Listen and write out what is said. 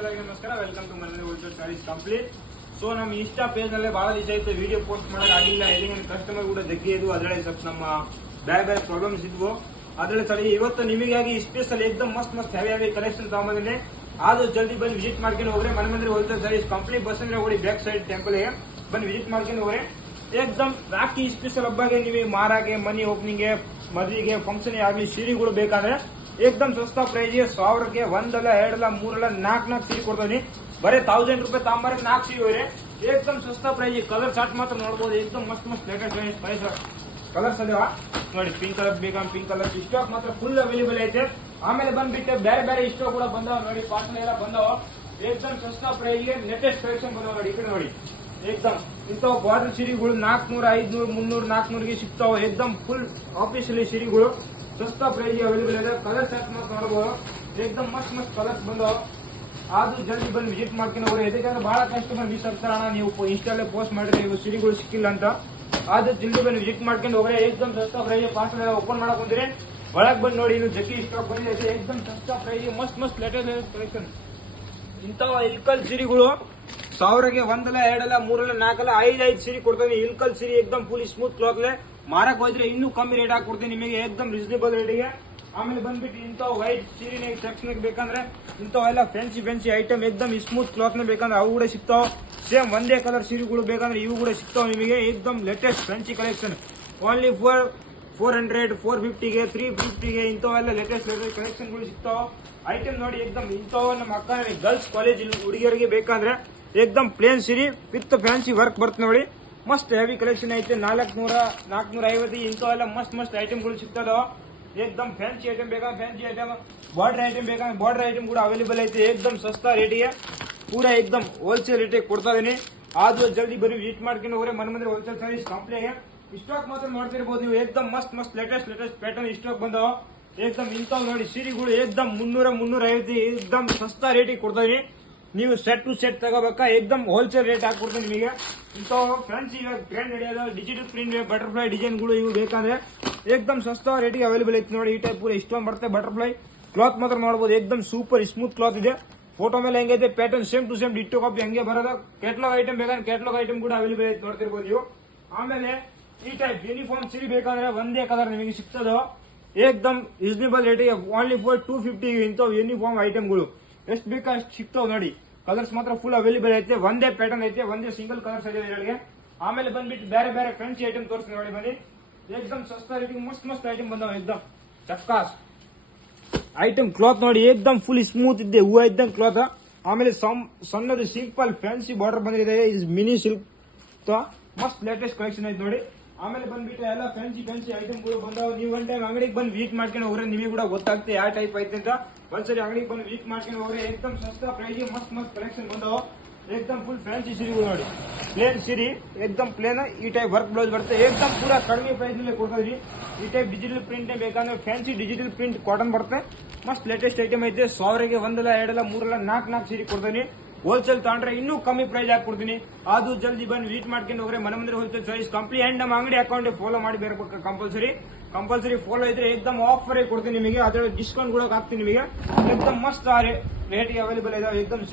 ನಮಸ್ಕಾರ, welcome to ಮನೆ wholesale saris complete. So ನಮ್ಮ ಇನ್ಸ್ಟಾ ಪೇಜ್ ನಲ್ಲಿ ಬಹಳ ದಿವಸ ಆಯ್ತು ವಿಡಿಯೋ ಪೋಸ್ಟ್ ಮಾಡಕ್ ಆಗಿಲ್ಲ. ಎಲ್ಲಿಂಗ್ ಕಸ್ಟಮರ್ ಕೂಡ ಜಗ್ಗಿ ಇದು, ಅದರಲ್ಲಿ ಸ್ವಲ್ಪ ನಮ್ಮ ಬೇರೆ ಬೇರೆ ಪ್ರಾಬ್ಲಮ್ಸ್ ಇದ್ವು. ಅದರಲ್ಲಿ ಸರಿ ಇವತ್ತು ನಿಮಗಾಗಿ ಸ್ಪೆಷಲ್ ಏಕದಮ್ ಮಸ್ತ್ ಹೆವಿ ಕಲೆಕ್ಷನ್ ತಗೊಂಬಂದಿದೆ. ಅದು ಜಲ್ದಿ ಬಂದು ವಿಸಿಟ್ ಮಾಡ್ಕೊಂಡು ಹೋಗ್ರೆ ಮನೆ ಮಂದಿರ ಹೋಲ್ಸೇಲ್ ಸ್ಯಾರೀಸ್ ಕಂಪ್ಲೀಟ್ ಬಸ್ ಅಂದ್ರೆ ಹೋಗಿ ಬ್ಯಾಕ್ ಸೈಡ್ ಟೆಂಪಲ್ ಗೆ ಬಂದು ವಿಸಿಟ್ ಮಾಡ್ಕೊಂಡು ಹೋಗ್ರೆ ಏಕದಮ್ ರಾಕಿ ಸ್ಪೆಷಲ್ ಹಬ್ಬಗೆ ನಿಮಗೆ ಮಾರಾಗೆ, ಮನಿ ಓಪನಿಂಗ್, ಮದುವೆಗೆ, ಫಂಕ್ಷನ್ ಆಗ್ಲಿ ಸೀರೆಗಳು ಬೇಕಾದ್ರೆ ಏಕದಮ್ ಸಸ್ತಾ ಪ್ರೈಸ್ 1000ಕ್ಕೆ ಒಂದಲ್ಲ ಎರಡಲ್ಲ ಮೂರಲ್ಲ ನಾಲ್ಕು ಸೀರೆ ಕೊಡ್ತಾನೆ. ಬರೀ 1000 ರೂಪಾಯಿ ತಾಂಬಾರ 4 ಸೀರೆ ಹೋಗ್ರೆ ಏಕದಮ್ ಸಸ್ತಾ ಪ್ರೈಸ್. ಕಲರ್ ಚಾರ್ಟ್ ಮಾತ್ರ ನೋಡಬಹುದು, ಏಕದಮ್ ಮಸ್ತ್ ಲೇಟೆಸ್ಟ್ ಪ್ರೈಸ್ ಕಲರ್ಸ್ ಅದಾವ ನೋಡಿ. ಪಿಂಕ್ ಕಲರ್ ಬೇಕಾ ಪಿಂಕ್ ಕಲರ್ ಸ್ಟಾಕ್ ಮಾತ್ರ ಫುಲ್ ಅವೈಲೇಬಲ್ ಐತೆ. ಆಮೇಲೆ ಬಂದ್ಬಿಟ್ಟು ಬೇರೆ ಸ್ಟಾಕ್ ಕೂಡ ಬಂದಾವ ನೋಡಿ, ಪಾರ್ಸಲ್ ಎಲ್ಲ ಬಂದಾವ. ಏಕದಮ್ ಸಸ್ತಾ ಪ್ರೈಸ್ ಗೆ ಲೇಟೆಸ್ಟ್ ಕಲೆಕ್ಷನ್ ಬಂದಾವ ನೋಡಿ. ಈ ಕಡೆ ನೋಡಿ, ಏಕದಮ್ ಇಂಥವು ಬಾರ್ಡರ್ ಸೀರೆಗಳು 400, 500, 300, 400ಗೆ ಸಿಗ್ತಾವ. ಏಕದಮ್ ಫುಲ್ ಆಫೀಸಲ್ಲಿ ಸೀರೆಗಳು ಸಸ್ತಾ ಪ್ರೈಸ್ ಅವೈಲೇಬಲ್ ಇದೆ. ಕಲರ್ ಚಾರ್ಟ್ ಮಾತ್ರ ನೋಡಬಹುದು, ಏಕದಮ್ ಮಸ್ತ್ ಕಲರ್ಸ್ ಬಂದಾವ. ಆದ್ರೂ ಜಲ್ದಿ ಬಂದು ವಿಸಿಟ್ ಮಾಡ್ಕೊಂಡು ಹೋಗ್ರಿ. ಯಾಕಂದ್ರೆ ಬಹಳ ಕಸ್ಟಮರ್ ಮಿಸ್ ಆಗ್ತಾರ, ನೀವು ಇನ್ಸ್ಟಾಲ್ಲೇ ಪೋಸ್ಟ್ ಮಾಡಿದ್ರೆ ಇವು ಸೀರೆಗಳು ಸಿಕ್ಕಿಲ್ಲ ಅಂತ. ಆದ್ರೂ ಜಲ್ದಿ ಬಂದು ವಿಸಿಟ್ ಮಾಡ್ಕೊಂಡು ಹೋಗ್ರೆ ಏಕದಮ್ ಸಸ್ತಾ ಪ್ರೈಸ್. ಪಾರ್ಸಲ್ ಎಲ್ಲ ಓಪನ್ ಮಾಡಕ್ ಬಂದ್ರೆ ಒಳಗ್ ಬಂದು ನೋಡಿ, ಇನ್ನು ಜಗ್ಗಿ ಸ್ಟಾಕ್ ಬಂದಿದೆ. ಏಕದಮ್ ಸಸ್ತಾ ಪ್ರೈಸ್, ಮಸ್ತ್ ಲೇಟೆಸ್ಟ್ ಕಲೆಕ್ಷನ್. ಇಂಥವ ಇಲ್ಕಲ್ ಸೀರೆಗಳು 1000ಕ್ಕೆ ಒಂದಲ್ಲ ಎರಡಲ್ಲ ಮೂರಲ್ಲ ನಾಲ್ಕಲ್ಲ 5 ಸೀರೆ ಕೊಡ್ತೀನಿ. ಇಲ್ಕಲ್ ಸೀರೆ ಏಕದಮ್ ಫುಲ್ ಸ್ಮೂತ್ ಕ್ಲಾತ್ ಮಾರಕ್ ಹೋದ್ರೆ ಇನ್ನೂ ಕಮ್ಮಿ ರೇಟ್ ಹಾಕಿ ಕೊಡ್ತೀನಿ ನಿಮಗೆ, ಏಕದಮ್ ರೀಸನೇಬಲ್ ರೇಟಿಗೆ. ಆಮೇಲೆ ಬಂದ್ಬಿಟ್ಟು ಇಂಥವು ವೈಟ್ ಸೀರೆ ಸೆಕ್ಷನ್ ಬೇಕಂದ್ರೆ ಇಂಥವೆಲ್ಲ ಫ್ಯಾನ್ಸಿ ಐಟಮ್ ಏಕದಮ್ ಸ್ಮೂತ್ ಕ್ಲಾತ್ ಬೇಕಂದ್ರೆ ಅವು ಕೂಡ ಸಿಗ್ತಾವ. ಸೇಮ್ ಒಂದೇ ಕಲರ್ ಸೀರೆಗಳು ಬೇಕಂದ್ರೆ ಇವು ಕೂಡ ಸಿಗ್ತಾವ ನಿಮಗೆ. ಏಕದಮ್ ಲೇಟೆಸ್ಟ್ ಫ್ಯಾನ್ಸಿ ಕಲೆಕ್ಷನ್ ಓನ್ಲಿ 400, 450ಗೆ, 350ಗೆ ಇಂಥವೆಲ್ಲ ಲೇಟೆಸ್ಟ್ ಕಲೆಕ್ಷನ್ಗಳು ಸಿಗ್ತಾವ. ಐಟಮ್ ನೋಡಿ ಏಕದಮ್ ಇಂಥವು ನಮ್ಮ ಅಕ್ಕ ಗರ್ಲ್ಸ್ ಕಾಲೇಜ್ ಹುಡುಗಿಯರಿಗೆ ಬೇಕಂದ್ರೆ ಏಕದಮ್ ಪ್ಲೇನ್ ಸೀರೆ ವಿತ್ ಫ್ಯಾನ್ಸಿ ವರ್ಕ್ ಬರುತ್ತೆ ನೋಡಿ. ಮಸ್ತ್ ಹೆವಿ ಕಲೆಕ್ಷನ್ ಐತೆ. 400, 450 ಇಂಥವೆಲ್ಲ ಮಸ್ತ್ ಐಟಮ್ಗಳು ಸಿಗ್ತದ. ಏಕದಮ್ ಫ್ಯಾನ್ಸಿ ಐಟಮ್ ಬೇಕಾದ್ರೆ ಫ್ಯಾನ್ಸಿ ಐಟಮ್, ಬಾರ್ಡರ್ ಐಟಮ್ ಬೇಕಾದ್ರೆ ಬಾರ್ಡರ್ ಐಟಮ್ ಕೂಡ ಅವೈಲೇಬಲ್ ಐತೆ. ಏಕದಮ್ ಸಸ್ತಾ ರೇಟಿಗೆ ಕೂಡ ಏಕದಮ್ ಹೋಲ್ಸೇಲ್ ರೇಟಿಗೆ ಕೊಡ್ತಾ ಇದೀನಿ. ಆದ್ರೂ ಜಲ್ದಿ ಬರೀ ವಿಸಿಟ್ ಮಾಡ್ಕೊಂಡು ಹೋಗ್ರೆ ಮನೆ ಮಂದಿರ ಹೋಲ್ಸೇಲ್ ಸ್ಯಾರೀಸ್ ಕಂಪ್ನಿಗೆ. ಸ್ಟಾಕ್ ಮಾತ್ರ ನೋಡ್ತಿರ್ಬೋದು ನೀವು, ಏಕದಮ್ ಮಸ್ತ್ ಲೇಟೆಸ್ಟ್ ಪ್ಯಾಟರ್ನ್ ಸ್ಟಾಕ್ ಬಂದಾವ. ಏಕದಮ್ ಇಂಥವ್ ನೋಡಿ ಸೀರೆಗಳು ಏಕದಮ್ 300, 350 ಏಕದಮ್ ಸಸ್ತಾ ರೇಟಿಗೆ ಕೊಡ್ತಾ ಇದೀನಿ. ನೀವು ಸೆಟ್ ಟು ಸೆಟ್ ತಗೋಬೇಕಾ ಏಕದಮ್ ಹೋಲ್ಸೇಲ್ ರೇಟ್ ಹಾಕೊಡ್ತೀನಿ ನಿಮಗೆ. ಇಂಥವು ಫ್ಯಾನ್ಸಿ ಟ್ರೆಂಡ್ ನಡೆಯೋದು ಡಿಜಿಟಲ್ ಪ್ರಿಂಟ್ ಬಟರ್ಫ್ಲೈ ಡಿಸೈನ್ಗಳು ಇವು ಬೇಕಂದ್ರೆ ಏಕದಮ್ ಸಸ್ತಾ ರೇಟಿಗೆ ಅವೈಲೇಬಲ್ ಐತಿ ನೋಡಿ. ಈ ಟೈಪ್ ಪೂರ ಇಷ್ಟೊಂದು ಬರುತ್ತೆ. ಬಟರ್ಫ್ಲೈ ಕ್ಲಾತ್ ಮಾತ್ರ ನೋಡಬಹುದು, ಏಕದಮ್ ಸೂಪರ್ ಸ್ಮೂತ್ ಕ್ಲಾತ್ ಇದೆ. ಫೋಟೋ ಮೇಲೆ ಹೆಂಗೈತೆ pattern same to same ditto copy ಹಂಗೆ ಬರೋದು. ಕ್ಯಾಟ್ಲಾಗ್ ಐಟಮ್ ಬೇಕಾದ್ರೆ ಕ್ಯಾಟ್ಲಾಗ್ ಐಟಮ್ ಕೂಡ ಅವೈಲೇಬಲ್ ಐತಿ, ನೋಡ್ತಿರ್ಬೋದು ನೀವು. ಆಮೇಲೆ ಈ ಟೈಪ್ ಯೂನಿಫಾರ್ಮ್ ಸೀರೆ ಬೇಕಾದ್ರೆ ಒಂದೇ ಕಲರ್ ನಿಮಗೆ ಸಿಗ್ತದ. ಏಕದಮ್ ರೀಸನೇಬಲ್ ರೇಟಿಗೆ ಓನ್ಲಿ ಫಾರ್ 250 ಇಂಥವು ಯೂನಿಫಾರ್ಮ್ ಐಟಮ್ಗಳು ಎಷ್ಟು ಬೇಕಾ ಅಷ್ಟು ಸಿಗ್ತಾವ ನೋಡಿ. ಕಲರ್ಸ್ ಮಾತ್ರ ಫುಲ್ ಅವೈಲೇಬಲ್ ಐತೆ. ಒಂದೇ ಪ್ಯಾಟರ್ನ್ ಐತೆ, ಒಂದೇ ಸಿಂಗಲ್ ಕಲರ್ಸ್ ಇದೆ ಇದರೊಳಗೆ. ಆಮೇಲೆ ಬಂದ್ಬಿಟ್ಟು ಬೇರೆ ಫ್ಯಾನ್ಸಿ ಐಟಮ್ ತೋರಿಸ್ತೀನಿ ನೋಡಿ ಬನ್ನಿ. ಏಕದಮ್ ಸಸ್ತಾ ರೇಟಿಗೆ ಮಸ್ತ್ ಐಟಮ್ ಬಂದಾವ. ಏಕದಮ್ ಚಕ್ಕಾಸ್ ಐಟಮ್ ಕ್ಲಾತ್ ನೋಡಿ, ಏಕದಮ್ ಫುಲ್ ಸ್ಮೂತ್ ಇದೆ, ಹೂವು ಇದ್ದಂಗೆ ಕ್ಲಾತ್. ಆಮೇಲೆ ಸಣ್ಣದು ಸಿಂಪಲ್ ಫ್ಯಾನ್ಸಿ ಬಾರ್ಡರ್ ಬಂದಿದೆ, ಮಿನಿ ಸಿಲ್ಕ್ ಮಸ್ತ್ ಲೇಟೆಸ್ಟ್ ಕಲೆಕ್ಷನ್ ಐತೆ ನೋಡಿ. ಆಮೇಲೆ ಬಂದ್ಬಿಟ್ಟು ಎಲ್ಲ ಫ್ಯಾನ್ಸಿ ಐಟಮ್ಗಳು ಬಂದಾವ. ನೀವು ಒನ್ ಟೈಮ್ ಅಂಗಡಿಗೆ ಬಂದು ವಿಸಿಟ್ ಮಾಡ್ಕೊಂಡು ಹೋಗ್ರೆ ನಿಮಗೆ ಕೂಡ ಗೊತ್ತಾಗುತ್ತೆ ಯಾವ ಟೈಪ್ ಐತೆ ಅಂತ. ಒಂದ್ಸರಿ ಅಂಗಡಿಗೆ ಬಂದು ವಿಸಿಟ್ ಮಾಡ್ಕೊಂಡು ಹೋಗ್ರೆ ಏಕದಮ್ ಸಸ್ತಾ ಪ್ರೈಸ್ ಮಸ್ತ್ ಕಲೆಕ್ಷನ್ ಬಂದಾವ. ಏಕದಮ್ ಫುಲ್ ಫ್ಯಾನ್ಸಿ ಸೀರೆಗಳು ನೋಡಿ, ಪ್ಲೇನ್ ಸೀರೆ ಏಕದಮ್ ಪ್ಲೇನ್. ಈ ಟೈಪ್ ವರ್ಕ್ ಬ್ಲೌಸ್ ಬರುತ್ತೆ. ಏಕದಮ್ ಪೂರಾ ಕಡಿಮೆ ಪ್ರೈಸ್ ನಲ್ಲಿ ಕೊಡ್ತೀವಿ. ಈ ಟೈಪ್ ಡಿಜಿಟಲ್ ಪ್ರಿಂಟ್ ಬೇಕಂದ್ರೆ ಫ್ಯಾನ್ಸಿ ಡಿಜಿಟಲ್ ಪ್ರಿಂಟ್ ಕಾಟನ್ ಬರುತ್ತೆ. ಮಸ್ತ್ ಲೇಟೆಸ್ಟ್ ಐಟಮ್ ಐತೆ. 1000ಕ್ಕೆ ಒಂದಲ್ಲ ಎರಡಲ್ಲ ಮೂರಲ್ಲ ನಾಲ್ಕು ಸೀರೆ ಕೊಡ್ತೀನಿ. ಹೋಲ್ಸೇಲ್ ತಗೊಂಡ್ರೆ ಇನ್ನೂ ಕಮ್ಮಿ ಪ್ರೈಸ್ ಹಾಕಿ ಕೊಡ್ತೀನಿ. ಅದು ಜಲ್ದಿ ಬಂದು ವಿಸಿಟ್ ಮಾಡ್ಕೊಂಡು ಹೋಗ್ರೆ ಮನೆ ಮಂದಿರ ಹೋಲ್ಸೇಲ್ ಸ್ಯಾರೀಸ್ ಕಂಪ್ಲೀಟ್. ಅಂಡ್ ನಮ್ಮ ಅಂಗಡಿ ಅಕೌಂಟ್ ಫಾಲೋ ಮಾಡಿ ಬೇರೆ ಕಂಪಲ್ಸರಿ ಫಾಲೋ ಇದ್ರೆ ಏಕದಮ್ ಆಫರ್ ಕೊಡ್ತೀನಿ ನಿಮಗೆ. ಅದರ ಡಿಸ್ಕೌಂಟ್ ಕೂಡ ಹಾಕ್ತೀನಿ ನಿಮಗೆ. ಏಕದಮ್ ಮಸ್ತ್ ರೇಟ್ ಅವೈಲೇಬಲ್ ಇದೆ. ಏಕದಮ್